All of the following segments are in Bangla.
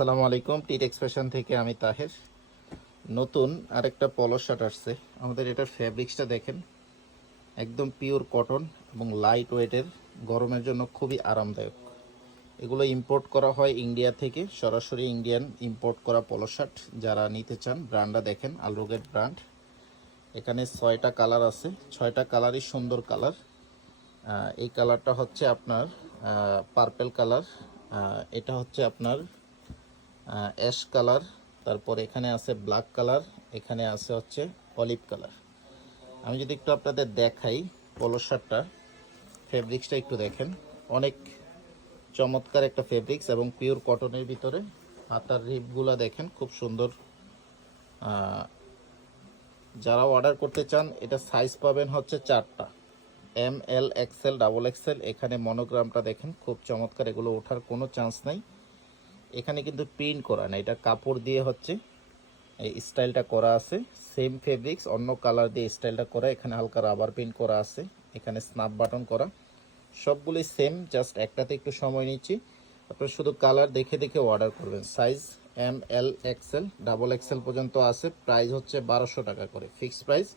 আসসালামু আলাইকুম। টিট এক্সপ্রেশন থেকে আমি তাহের। নতুন আরেকটা পলো শার্ট আসছে। আমাদের এটার ফ্যাব্রিক্সটা দেখেন, একদম পিওর কটন এবং লাইট ওয়েটের, গরমের জন্য খুবই আরামদায়ক। এগুলো ইম্পোর্ট করা হয় ইন্ডিয়া থেকে, সরাসরি ইন্ডিয়ান ইম্পোর্ট করা পলো শার্ট। যারা নিতে চান ব্র্যান্ডটা দেখেন, আলরোগেট ব্র্যান্ড। এখানে 6টা কালার আছে, 6টা কালারই সুন্দর কালার। এই কালারটা হচ্ছে আপনার পার্পেল কালার, এটা হচ্ছে আপনার অ্যাশ কালার, তারপর এখানে আছে ব্ল্যাক কালার, এখানে আছে হচ্ছে অলিভ কালার। আমি যদি একটু আপনাদের দেখাই পলো শার্টটা, ফেব্রিক্সটা একটু দেখেন, অনেক চমৎকার একটা ফেব্রিক্স এবং পিওর কটনের ভিতরে। হাতার রিপগুলো দেখেন খুব সুন্দর। যারা অর্ডার করতে চান, এটা সাইজ পাবেন হচ্ছে 4টা, M L XL double XL. এখানে মনোগ্রামটা দেখেন খুব চমৎকার, এগুলো ওঠার কোনো চান্স নাই। এখানে কিন্তু প্রিন্ট করা না, এটা কাপড় দিয়ে হচ্ছে এই স্টাইলটা করা আছে। সেম ফেব্রিক্স, অন্য কালার দিয়ে স্টাইলটা করা। এখানে হালকা রাবার প্রিন্ট করা আছে, এখানে স্ন্যাপ বাটন করা। সবগুলোই সেম, জাস্ট একটাতে একটু সময় নিচ্ছি। আপনারা শুধু কালার দেখে দেখে অর্ডার করবেন। Size M L XL double XL পর্যন্ত আছে। প্রাইস হচ্ছে 1200 টাকা করে, ফিক্সড প্রাইস।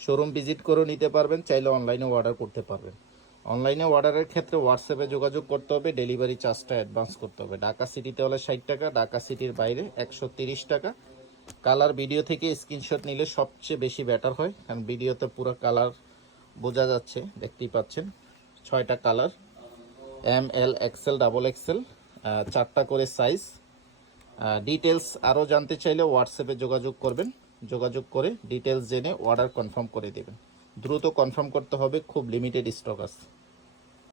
শোরুম ভিজিট করেও নিতে পারবেন, চাইলে অনলাইনেও অর্ডার করতে পারবেন। অনলাইনে অর্ডারের ক্ষেত্রে হোয়াটসঅ্যাপে যোগাযোগ করতে হবে, ডেলিভারি চার্জটা অ্যাডভান্স করতে হবে। ঢাকা সিটিতে হলে 60 টাকা, ঢাকা সিটির বাইরে 130 টাকা। কালার ভিডিও থেকে স্ক্রিনশট নিলে সবচেয়ে বেশি বেটার হয়, কারণ ভিডিওতে পুরো কালার বোঝা যাচ্ছে, দেখতেই পাচ্ছেন। 6টা colour, M L XL double XL, 4টা করে সাইজ। ডিটেলস আরও জানতে চাইলে হোয়াটসঅ্যাপে যোগাযোগ করবেন, যোগাযোগ করে ডিটেলস জেনে অর্ডার কনফার্ম করে দেবেন। দ্রুত কনফার্ম করতে হবে, খুব লিমিটেড স্টক আছে।